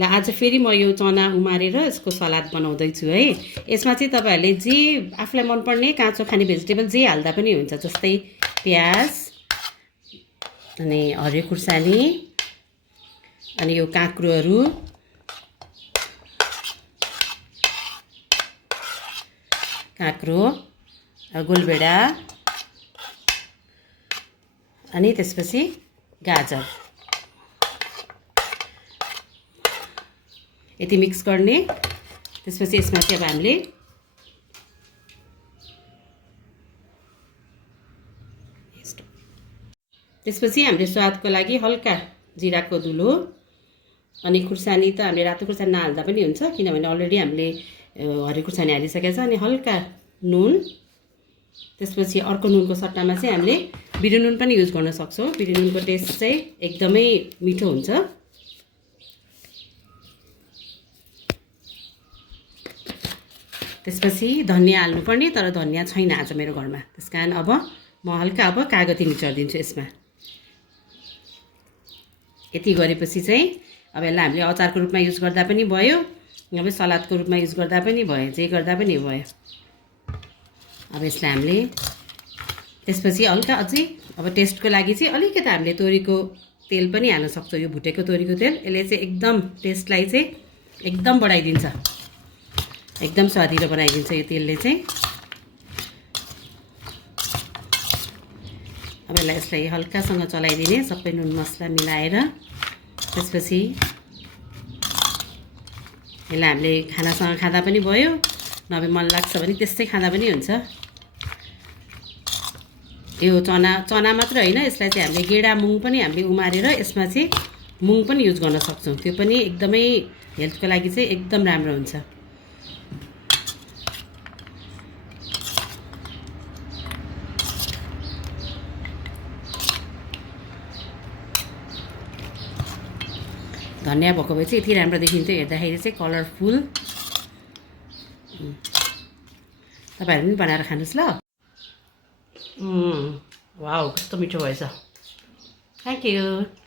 ल आज फेरि म यो चना उमारेर यसको सलाद बनाउँदैछु है। यसमा चाहिँ तपाईँहरूले जे आफूलाई मनपर्ने काँचो खाने भेजिटेबल जे हाल्दा पनि हुन्छ, जस्तै प्याज अनि हरियो खुर्सानी अनि यो काँक्रोहरू, गोलभेडा अनि त्यसपछि गाजर यति मिक्स गर्ने। त्यसपछि यसमा चाहिँ अब हामीले स्वादको लागि हल्का जिराको धुलो अनि खुर्सानी त हामीले रातो खुर्सानी नहाल्दा पनि हुन्छ, किनभने अलरेडी हामीले हरियो खुर्सानी हालिसकेको छ। अनि हल्का नुन, त्यसपछि अर्को नुनको सट्टामा चाहिँ हामीले बिरे नुन पनि युज गर्न सक्छौँ। बिरे नुनको टेस्ट चाहिँ एकदमै मिठो हुन्छ। त्यसपछि धनियाँ हाल्नुपर्ने, तर धनियाँ छैन आज मेरो घरमा, त्यस कारण अब म हल्का कागती मिचर्दिन्छु यसमा। यति गरेपछि चाहिँ अब यसलाई हामीले अचारको रूपमा युज गर्दा पनि भयो, अब सलादको रूपमा युज गर्दा पनि भयो, जे गर्दा पनि भयो। अब यसलाई हामीले त्यसपछि हल्का अझै अब टेस्टको लागि चाहिँ अलिकति हामीले तोरीको तेल पनि हाल्न सक्छौँ। यो भुटेको तोरीको तेल, यसले चाहिँ एकदम टेस्टलाई चाहिँ एकदम बढाइदिन्छ, एकदम स्वादिलो बनाइदिन्छ यो तेलले चाहिँ। अब यसलाई हल्कासँग चलाइदिने, सबै नुन मसला मिलाएर। त्यसपछि यसलाई हामीले खानासँग खाँदा पनि भयो, नभए मन लाग्छ भने त्यस्तै खाँदा पनि हुन्छ। यो चना मात्र होइन, यसलाई चाहिँ हामीले गेडा मुङ पनि हामीले उमारेर यसमा चाहिँ मुङ पनि युज गर्न सक्छौँ। त्यो पनि एकदमै हेल्थको लागि चाहिँ एकदम राम्रो हुन्छ। धनियाँ भएको भए चाहिँ यति राम्रो देखिन्थ्यो, हेर्दाखेरि चाहिँ कलरफुल। तपाईँहरू पनि बनाएर खानुहोस् ल। वाउ, कस्तो मिठो भएछ। Thank you.